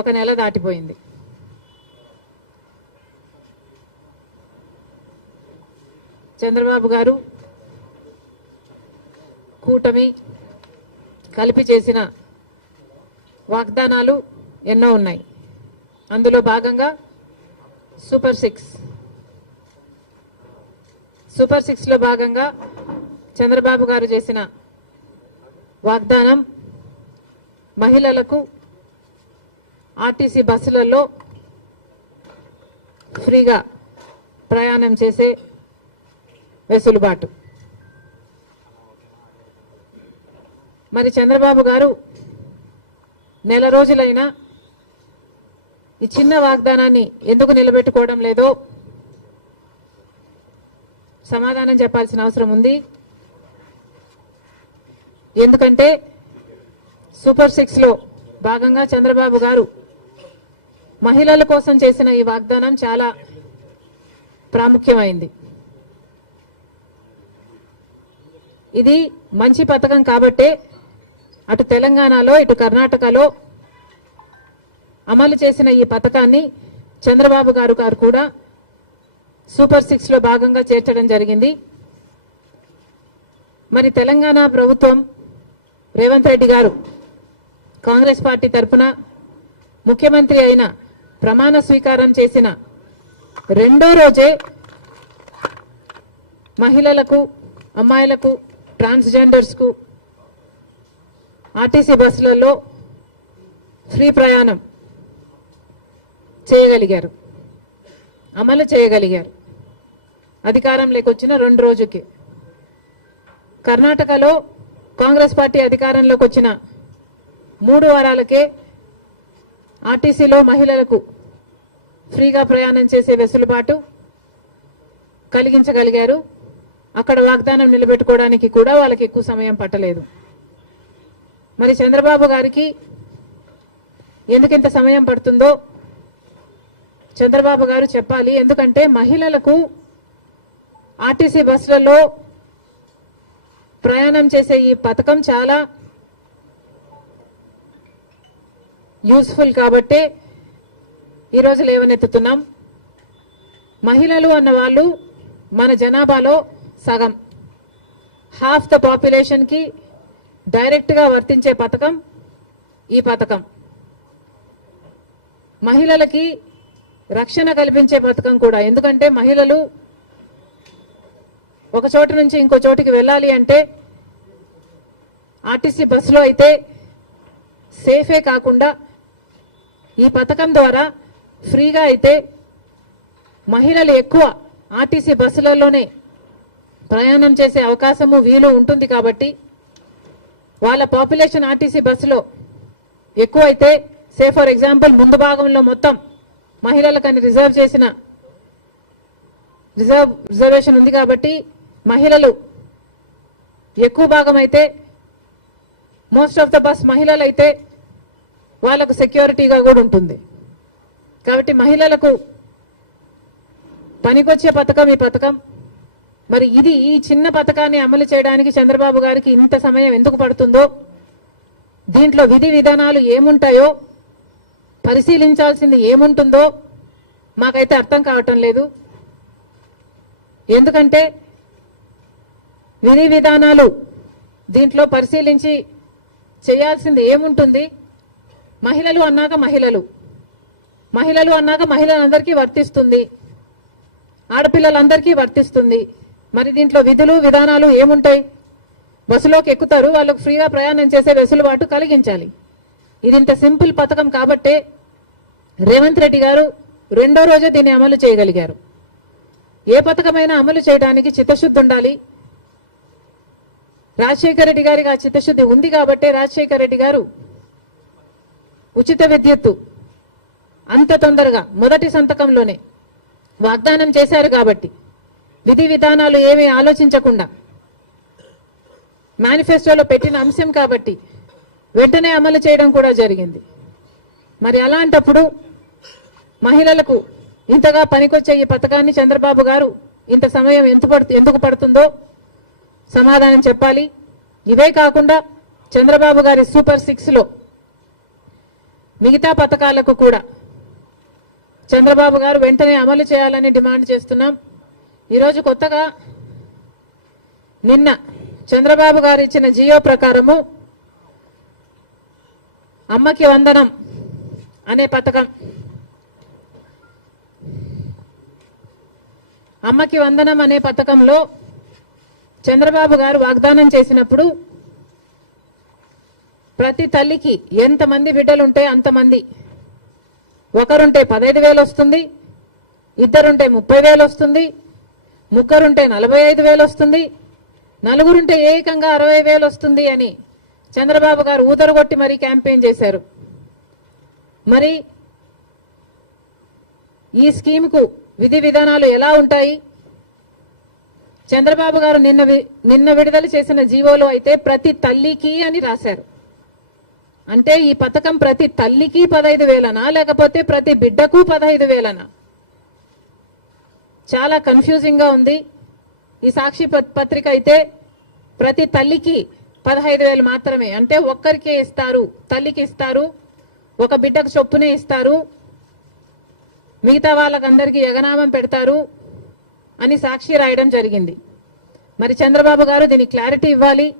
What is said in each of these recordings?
ఒక నెల దాటిపోయింది. చంద్రబాబు గారు కూటమి కలిపి చేసిన వాగ్దానాలు ఎన్నో ఉన్నాయి. అందులో భాగంగా సూపర్ సిక్స్ సూపర్ సిక్స్లో భాగంగా చంద్రబాబు గారు చేసిన వాగ్దానం మహిళలకు ఆర్టీసీ బస్సులలో ఫ్రీగా ప్రయాణం చేసే వెసులుబాటు. మరి చంద్రబాబు గారు నెల రోజులైనా ఈ చిన్న వాగ్దానాన్ని ఎందుకు నిలబెట్టుకోవడం లేదో సమాధానం చెప్పాల్సిన అవసరం ఉంది. ఎందుకంటే సూపర్ సిక్స్లో భాగంగా చంద్రబాబు గారు మహిళల కోసం చేసిన ఈ వాగ్దానం చాలా ప్రాముఖ్యమైంది. ఇది మంచి పథకం కాబట్టే అటు తెలంగాణలో ఇటు కర్ణాటకలో అమలు చేసిన ఈ పథకాన్ని చంద్రబాబు గారు గారు కూడా సూపర్ సిక్స్లో భాగంగా చేర్చడం జరిగింది. మరి తెలంగాణ ప్రభుత్వం రేవంత్ రెడ్డి గారు కాంగ్రెస్ పార్టీ తరఫున ముఖ్యమంత్రి అయిన ప్రమాణ స్వీకారం చేసిన రెండో రోజే మహిళలకు అమ్మాయిలకు ట్రాన్స్జెండర్స్కు ఆర్టీసీ బస్సులలో ఫ్రీ ప్రయాణం చేయగలిగారు. అమలు చేయగలిగారు. అధికారంలోకి వచ్చిన రెండు రోజుకి. కర్ణాటకలో కాంగ్రెస్ పార్టీ అధికారంలోకి వచ్చిన మూడు వారాలకే ఆర్టీసీలో మహిళలకు ఫ్రీగా ప్రయాణం చేసే వెసులుబాటు కలిగించగలిగారు. అక్కడ వాగ్దానం నిలబెట్టుకోవడానికి కూడా వాళ్ళకి ఎక్కువ సమయం పట్టలేదు. మరి చంద్రబాబు గారికి ఎందుకింత సమయం పడుతుందో చంద్రబాబు గారు చెప్పాలి. ఎందుకంటే మహిళలకు ఆర్టీసీ బస్సులలో ప్రయాణం చేసే ఈ పథకం చాలా యూస్ఫుల్ కాబట్టే ఈరోజు లేవనెత్తుతున్నాం. మహిళలు అన్న వాళ్ళు మన జనాభాలో సగం. హాఫ్ ద పాపులేషన్కి డైరెక్ట్గా వర్తించే పథకం ఈ పథకం. మహిళలకి రక్షణ కల్పించే పథకం కూడా. ఎందుకంటే మహిళలు ఒక చోటు నుంచి ఇంకో చోటికి వెళ్ళాలి అంటే ఆర్టీసీ బస్సులో అయితే సేఫే కాకుండా ఈ పథకం ద్వారా ఫ్రీగా అయితే మహిళలు ఎక్కువ ఆర్టీసీ బస్సులలోనే ప్రయాణం చేసే అవకాశము వీలు ఉంటుంది కాబట్టి వాళ్ళ పాపులేషన్ ఆర్టీసీ బస్సులో ఎక్కువైతే సే ఫర్ ఎగ్జాంపుల్ ముందు భాగంలో మొత్తం మహిళలకని రిజర్వ్ చేసిన రిజర్వ్ రిజర్వేషన్ ఉంది కాబట్టి మహిళలు ఎక్కువ భాగం అయితే మోస్ట్ ఆఫ్ ద బస్ మహిళలు అయితే వాళ్ళకు సెక్యూరిటీగా కూడా ఉంటుంది. కాబట్టి మహిళలకు పనికొచ్చే పథకం ఈ పథకం. మరి ఇది ఈ చిన్న పథకాన్ని అమలు చేయడానికి చంద్రబాబు గారికి ఇంత సమయం ఎందుకు పడుతుందో దీంట్లో విధి విధానాలు ఏముంటాయో పరిశీలించాల్సింది ఏముంటుందో మాకైతే అర్థం కావటం లేదు. ఎందుకంటే విధి విధానాలు దీంట్లో పరిశీలించి చేయాల్సింది ఏముంటుంది? మహిళలు అన్నాక మహిళలు. మహిళలు అన్నాక మహిళలందరికీ వర్తిస్తుంది. ఆడపిల్లలందరికీ వర్తిస్తుంది. మరి దీంట్లో విధులు విధానాలు ఏముంటాయి? బస్సులోకి ఎక్కుతారు వాళ్ళకు ఫ్రీగా ప్రయాణం చేసే వెసులుబాటు కలిగించాలి. ఇది ఇంత సింపుల్ పథకం కాబట్టే రేవంత్ రెడ్డి గారు రెండో రోజే దీన్ని అమలు చేయగలిగారు. ఏ పథకమైనా అమలు చేయడానికి చిత్తశుద్ధి ఉండాలి. రాజశేఖర రెడ్డి గారికి ఆ చిత్తశుద్ధి ఉంది కాబట్టే రాజశేఖర రెడ్డి గారు ఉచిత విద్యుత్తు అంత తొందరగా మొదటి సంతకంలోనే వాగ్దానం చేశారు కాబట్టి విధి విధానాలు ఏమీ ఆలోచించకుండా మేనిఫెస్టోలో పెట్టిన అంశం కాబట్టి వెంటనే అమలు చేయడం కూడా జరిగింది. మరి అలాంటప్పుడు మహిళలకు ఇంతగా పనికొచ్చే ఈ పథకాన్ని చంద్రబాబు గారు ఇంత సమయం ఎంత పడుతు ఎందుకు పడుతుందో సమాధానం చెప్పాలి. ఇవే కాకుండా చంద్రబాబు గారి సూపర్ సిక్స్లో మిగతా పథకాలకు కూడా చంద్రబాబు గారు వెంటనే అమలు చేయాలని డిమాండ్ చేస్తున్నాం. ఈరోజు కొత్తగా నిన్న చంద్రబాబు గారు ఇచ్చిన జియో ప్రకారము అమ్మకి వందనం అనే పథకం. అమ్మకి వందనం అనే పథకంలో చంద్రబాబు గారు వాగ్దానం చేసినప్పుడు ప్రతి తల్లికి ఎంతమంది బిడ్డలుంటే అంతమంది ఒకరుంటే పదహైదు వేలు వస్తుంది ఇద్దరుంటే ముప్పై వేలు వస్తుంది ముగ్గురుంటే నలభై ఐదు వేలు వస్తుంది నలుగురుంటే ఏకంగా అరవై వేలు వస్తుంది అని చంద్రబాబు గారు ఊతరగొట్టి మరీ క్యాంపెయిన్ చేశారు. మరి ఈ స్కీమ్కు విధి విధానాలు ఎలా ఉంటాయి? చంద్రబాబు గారు నిన్న వి- నిన్న విడుదల చేసిన జీవోలో అయితే ప్రతి తల్లికి అని రాశారు. అంటే ఈ పథకం ప్రతి తల్లికి పదహైదు వేలనా? లేకపోతే ప్రతి బిడ్డకు పదహైదు వేలనా? చాలా కన్ఫ్యూజింగ్గా ఉంది. ఈ సాక్షి పత్రిక అయితే ప్రతి తల్లికి పదహైదు వేలు మాత్రమే. అంటే ఒక్కరికే ఇస్తారు. తల్లికి ఇస్తారు. ఒక బిడ్డకు చొప్పునే ఇస్తారు. మిగతా వాళ్ళకందరికీ ఎగనామం పెడతారు అని సాక్షి రాయడం జరిగింది. మరి చంద్రబాబు గారు దీనికి క్లారిటీ ఇవ్వాలి.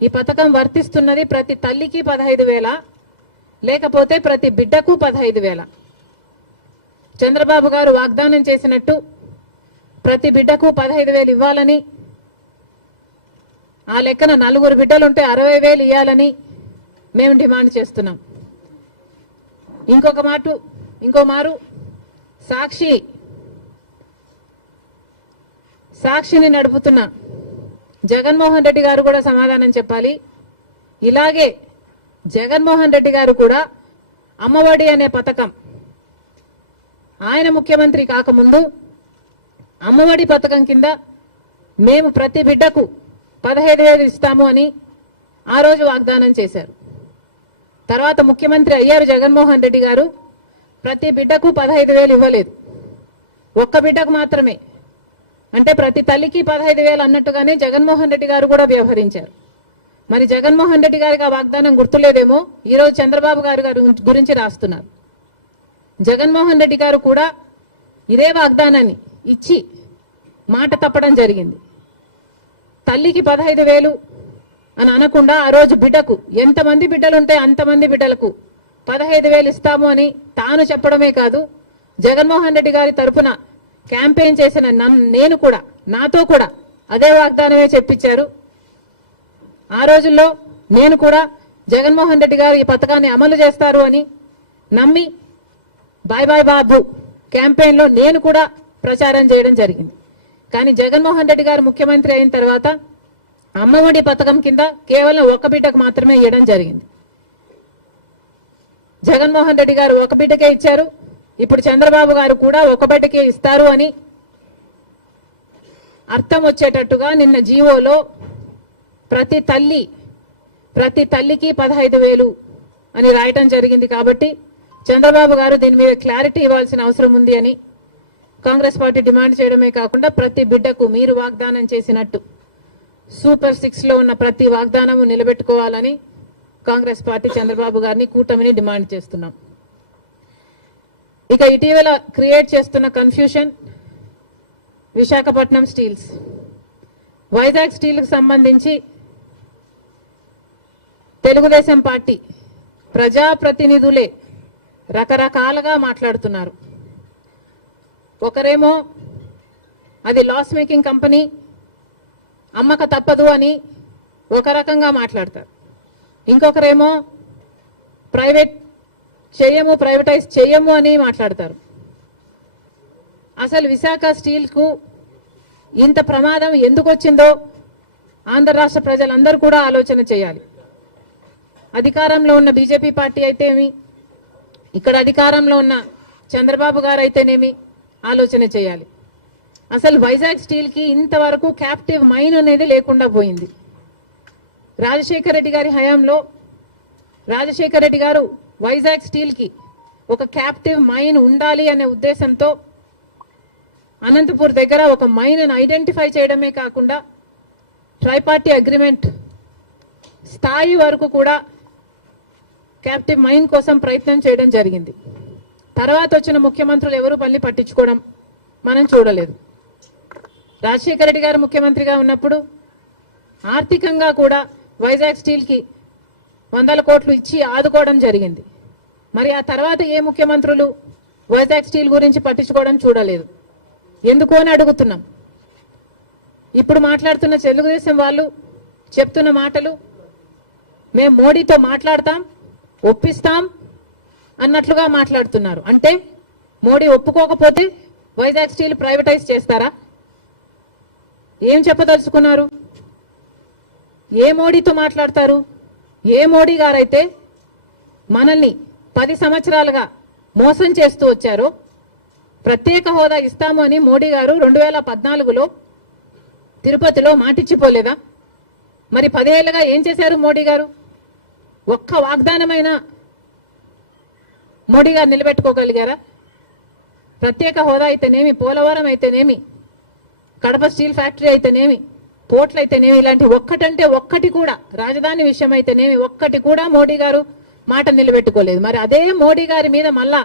ఈ పథకం వర్తిస్తున్నది ప్రతి తల్లికి పదహైదు వేల లేకపోతే ప్రతి బిడ్డకు పదహైదు వేల. చంద్రబాబు గారు వాగ్దానం చేసినట్టు ప్రతి బిడ్డకు పదహైదు వేలు ఇవ్వాలని ఆ లెక్కన నలుగురు బిడ్డలుంటే అరవై వేలు ఇవ్వాలని మేము డిమాండ్ చేస్తున్నాం. ఇంకొక మాట ఇంకో మారు సాక్షి సాక్షిని నడుపుతున్న జగన్మోహన్ రెడ్డి గారు కూడా సమాధానం చెప్పాలి. ఇలాగే జగన్మోహన్ రెడ్డి గారు కూడా అమ్మఒడి అనే పథకం ఆయన ముఖ్యమంత్రి కాకముందు అమ్మఒడి పథకం కింద మేము ప్రతి బిడ్డకు పదహైదు వేలు ఇస్తాము అని ఆ రోజు వాగ్దానం చేశారు. తర్వాత ముఖ్యమంత్రి అయ్యారు జగన్మోహన్ రెడ్డి గారు. ప్రతి బిడ్డకు పదహైదు వేలు ఇవ్వలేదు. ఒక్క బిడ్డకు మాత్రమే. అంటే ప్రతి తల్లికి పదహైదు వేలు అన్నట్టుగానే జగన్మోహన్ రెడ్డి గారు కూడా వ్యవహరించారు. మరి జగన్మోహన్ రెడ్డి గారికి ఆ వాగ్దానం గుర్తులేదేమో? ఈరోజు చంద్రబాబు గారు గారి గురించి రాస్తున్నారు. జగన్మోహన్ రెడ్డి గారు కూడా ఇదే వాగ్దానాన్ని ఇచ్చి మాట తప్పడం జరిగింది. తల్లికి పదహైదు వేలు అని అనకుండా ఆ రోజు బిడ్డకు ఎంతమంది బిడ్డలుంటే అంతమంది బిడ్డలకు పదహైదు వేలు ఇస్తాము అని తాను చెప్పడమే కాదు జగన్మోహన్ రెడ్డి గారి తరఫున క్యాంపెయిన్ చేసిన నన్- నేను కూడా నాతో కూడా అదే వాగ్దానమే చెప్పించారు. ఆ రోజుల్లో నేను కూడా జగన్మోహన్ రెడ్డి గారు ఈ పథకాన్ని అమలు చేస్తారు అని నమ్మి బాయ్ బాయ్ బాబు క్యాంపెయిన్లో నేను కూడా ప్రచారం చేయడం జరిగింది. కానీ జగన్మోహన్ రెడ్డి గారు ముఖ్యమంత్రి అయిన తర్వాత అమ్మఒడి పథకం కింద కేవలం ఒక బిడ్డకు మాత్రమే ఇవ్వడం జరిగింది. జగన్మోహన్ రెడ్డి గారు ఒక బిడ్డకే ఇచ్చారు. ఇప్పుడు చంద్రబాబు గారు కూడా ఒక ఇస్తారు అని అర్థం వచ్చేటట్టుగా నిన్న జీవోలో ప్రతి తల్లి ప్రతి తల్లికి పదహైదు వేలు అని రాయటం జరిగింది కాబట్టి చంద్రబాబు గారు దీని మీద క్లారిటీ ఇవ్వాల్సిన అవసరం ఉంది అని కాంగ్రెస్ పార్టీ డిమాండ్ చేయడమే కాకుండా ప్రతి బిడ్డకు మీరు వాగ్దానం చేసినట్టు సూపర్ సిక్స్లో ఉన్న ప్రతి వాగ్దానము నిలబెట్టుకోవాలని కాంగ్రెస్ పార్టీ చంద్రబాబు గారిని కూటమిని డిమాండ్ చేస్తున్నాం. ఇక ఇటీవల క్రియేట్ చేస్తున్న కన్ఫ్యూషన్ విశాఖపట్నం స్టీల్స్. వైజాగ్ స్టీల్కి సంబంధించి తెలుగుదేశం పార్టీ ప్రజాప్రతినిధులే రకరకాలుగా మాట్లాడుతున్నారు. ఒకరేమో అది లాస్ మేకింగ్ కంపెనీ అమ్మక తప్పదు అని ఒక రకంగా మాట్లాడతారు. ఇంకొకరేమో ప్రైవేట్ చేయము ప్రైవేటైజ్ చేయము అని మాట్లాడతారు. అసలు విశాఖ స్టీల్కు ఇంత ప్రమాదం ఎందుకు వచ్చిందో ఆంధ్ర రాష్ట్ర ప్రజలందరూ కూడా ఆలోచన చేయాలి. అధికారంలో ఉన్న బీజేపీ పార్టీ అయితేమి? ఇక్కడ అధికారంలో ఉన్న చంద్రబాబు గారు అయితేనేమి? ఆలోచన చేయాలి. అసలు వైజాగ్ స్టీల్కి ఇంతవరకు క్యాప్టివ్ మైన్ అనేది లేకుండా పోయింది. రాజశేఖర రెడ్డి గారి హయాంలో రాజశేఖర రెడ్డి గారు వైజాగ్ స్టీల్కి ఒక క్యాప్టివ్ మైన్ ఉండాలి అనే ఉద్దేశంతో అనంతపూర్ దగ్గర ఒక మైన్ను ఐడెంటిఫై చేయడమే కాకుండా ట్రైపార్టీ అగ్రిమెంట్ స్థాయి వరకు కూడా క్యాప్టివ్ మైన్ కోసం ప్రయత్నం చేయడం జరిగింది. తర్వాత వచ్చిన ముఖ్యమంత్రులు ఎవరు పల్లి పట్టించుకోవడం మనం చూడలేదు. రాజశేఖర రెడ్డి గారు ముఖ్యమంత్రిగా ఉన్నప్పుడు ఆర్థికంగా కూడా వైజాగ్ స్టీల్కి వందల కోట్లు ఇచ్చి ఆదుకోవడం జరిగింది. మరి ఆ తర్వాత ఏ ముఖ్యమంత్రులు వైజాగ్ స్టీల్ గురించి పట్టించుకోవడం చూడలేదు. ఎందుకు అని అడుగుతున్నాం. ఇప్పుడు మాట్లాడుతున్న తెలుగుదేశం వాళ్ళు చెప్తున్న మాటలు మేము మోడీతో మాట్లాడతాం ఒప్పిస్తాం అన్నట్లుగా మాట్లాడుతున్నారు. అంటే మోడీ ఒప్పుకోకపోతే వైజాగ్ స్టీల్ ప్రైవేటైజ్ చేస్తారా? ఏం చెప్పదలుచుకున్నారు? ఏ మోడీతో మాట్లాడతారు? ఏ మోడీ గారైతే మనల్ని పది సంవత్సరాలుగా మోసం చేస్తూ వచ్చారో ప్రత్యేక హోదా ఇస్తాము అని మోడీ గారు రెండు వేల పద్నాలుగులో తిరుపతిలో మాటిచ్చిపోలేదా? మరి పదేళ్ళుగా ఏం చేశారు మోడీ గారు? ఒక్క వాగ్దానమైన మోడీ గారు నిలబెట్టుకోగలిగారా? ప్రత్యేక హోదా అయితేనేమి పోలవరం అయితేనేమి కడప స్టీల్ ఫ్యాక్టరీ అయితేనేమి పోర్ట్లు అయితేనేమి ఇలాంటి ఒక్కటంటే ఒక్కటి కూడా రాజధాని విషయం అయితేనేమి ఒక్కటి కూడా మోడీ గారు మాట నిలబెట్టుకోలేదు. మరి అదే మోడీ గారి మీద మళ్ళా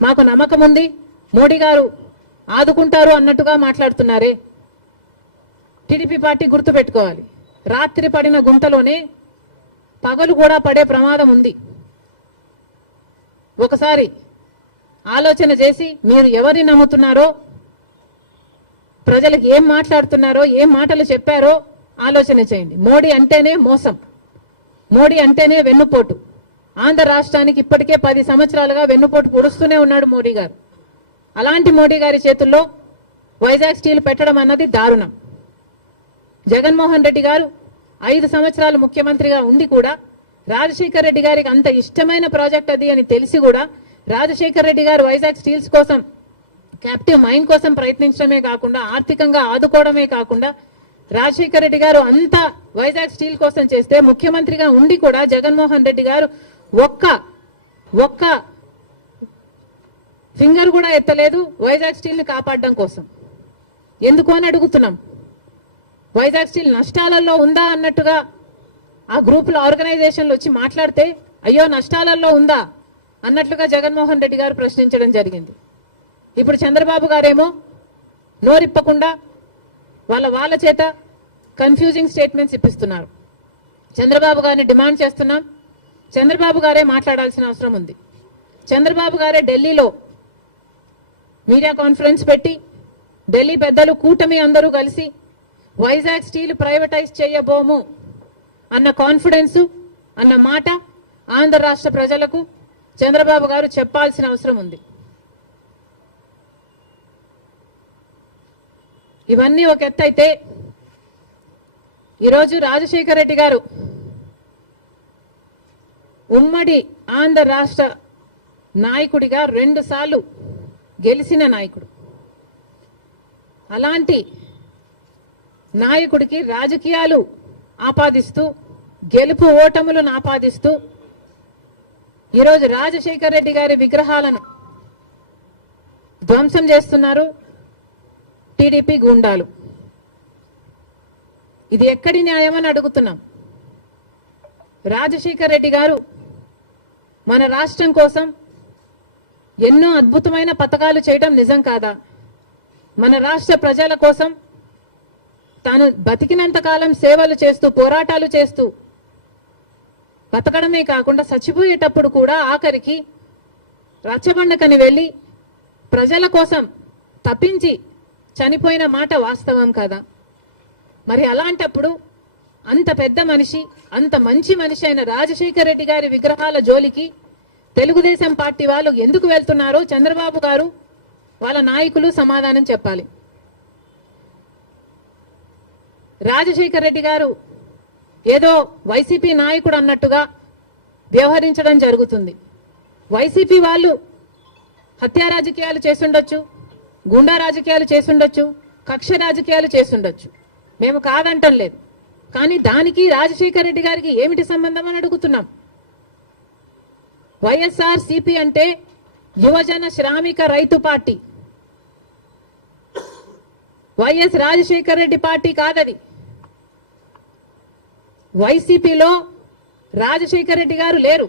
మాకు నమ్మకం ఉంది? మోడీ గారు ఆదుకుంటారు అన్నట్టుగా మాట్లాడుతున్నారే? టీడీపీ పార్టీ గుర్తుపెట్టుకోవాలి రాత్రి పడిన గుంటలోనే పగలు కూడా పడే ప్రమాదం ఉంది. ఒకసారి ఆలోచన చేసి మీరు ఎవరిని నమ్ముతున్నారో ప్రజలకు ఏం మాట్లాడుతున్నారో ఏం మాటలు చెప్పారో ఆలోచన చేయండి. మోడీ అంటేనే మోసం. మోడీ అంటేనే వెన్నుపోటు. ఆంధ్ర రాష్ట్రానికి ఇప్పటికే పది సంవత్సరాలుగా వెన్నుపోటు పొడుస్తూనే ఉన్నాడు మోడీ గారు. అలాంటి మోడీ గారి చేతుల్లో వైజాగ్ స్టీల్ పెట్టడం అన్నది దారుణం. జగన్మోహన్ రెడ్డి గారు ఐదు సంవత్సరాలు ముఖ్యమంత్రిగా ఉండి కూడా రాజశేఖర్ రెడ్డి గారికి అంత ఇష్టమైన ప్రాజెక్ట్ అది అని తెలిసి కూడా రాజశేఖర్ రెడ్డి గారు వైజాగ్ స్టీల్స్ కోసం క్యాప్టివ్ మైండ్ కోసం ప్రయత్నించడమే కాకుండా ఆర్థికంగా ఆదుకోవడమే కాకుండా రాజశేఖర్ రెడ్డి గారు అంతా వైజాగ్ స్టీల్ కోసం చేస్తే ముఖ్యమంత్రిగా ఉండి కూడా జగన్మోహన్ రెడ్డి గారు ఒక్క ఒక్క ఫింగర్ కూడా ఎత్తలేదు వైజాగ్ స్టీల్ని కాపాడడం కోసం. ఎందుకు అని అడుగుతున్నాం. వైజాగ్ స్టీల్ నష్టాలలో ఉందా అన్నట్టుగా ఆ గ్రూపుల ఆర్గనైజేషన్లు వచ్చి మాట్లాడితే అయ్యో నష్టాలలో ఉందా అన్నట్లుగా జగన్మోహన్ రెడ్డి గారు ప్రశ్నించడం జరిగింది. ఇప్పుడు చంద్రబాబు గారేమో నోరిప్పకుండా వాళ్ళ వాళ్ళ చేత కన్ఫ్యూజింగ్ స్టేట్మెంట్స్ ఇప్పిస్తున్నారు. చంద్రబాబు గారిని డిమాండ్ చేస్తున్నాం. చంద్రబాబు గారే మాట్లాడాల్సిన అవసరం ఉంది. చంద్రబాబు గారే ఢిల్లీలో మీడియా కాన్ఫరెన్స్ పెట్టి ఢిల్లీ పెద్దలు కూటమి అందరూ కలిసి వైజాగ్ స్టీల్ ప్రైవేటైజ్ చేయబోము అన్న కాన్ఫిడెన్స్ అన్న మాట ఆంధ్ర రాష్ట్ర ప్రజలకు చంద్రబాబు గారు చెప్పాల్సిన అవసరం ఉంది. ఇవన్నీ ఒక ఎత్తు అయితే ఈరోజు రాజశేఖర రెడ్డి గారు ఉమ్మడి ఆంధ్ర రాష్ట్ర నాయకుడిగా రెండుసార్లు గెలిచిన నాయకుడు. అలాంటి నాయకుడికి రాజకీయాలు ఆపాదిస్తూ గెలుపు ఓటములను ఆపాదిస్తూ ఈరోజు రాజశేఖర్ రెడ్డి గారి విగ్రహాలను ధ్వంసం చేస్తున్నారు. టీడీపీ గూండాలు. ఇది ఎక్కడి న్యాయమని అడుగుతున్నాం. రాజశేఖర్ రెడ్డి గారు మన రాష్ట్రం కోసం ఎన్నో అద్భుతమైన పథకాలు చేయడం నిజం కాదా? మన రాష్ట్ర ప్రజల కోసం తాను బతికినంత కాలం సేవలు చేస్తూ పోరాటాలు చేస్తూ బతకడమే కాకుండా చచ్చిపోయేటప్పుడు కూడా ఆఖరికి రచ్చబండకని వెళ్ళి ప్రజల కోసం తప్పించి చనిపోయిన మాట వాస్తవం కదా. మరి అలాంటప్పుడు అంత పెద్ద మనిషి అంత మంచి మనిషి అయిన రాజశేఖర రెడ్డి గారి విగ్రహాల జోలికి తెలుగుదేశం పార్టీ వాళ్ళు ఎందుకు వెళ్తున్నారో చంద్రబాబు గారు వాళ్ళ నాయకులు సమాధానం చెప్పాలి. రాజశేఖర రెడ్డి గారు ఏదో వైసీపీ నాయకుడు అన్నట్టుగా వ్యవహరించడం జరుగుతుంది. వైసీపీ వాళ్ళు హత్యా రాజకీయాలు చేస్తుండొచ్చు గుండా రాజకీయాలు చేసుండొచ్చు కక్ష రాజకీయాలు చేసుండొచ్చు మేము కాదంటం లేదు. కానీ దానికి రాజశేఖర రెడ్డి గారికి ఏమిటి సంబంధం అని అడుగుతున్నాం. వైఎస్ఆర్ సిపి అంటే Yuvajana Sramika Rythu party. YS Rajasekhara Reddy party కాదది. వైసీపీలో రాజశేఖర రెడ్డి గారు లేరు.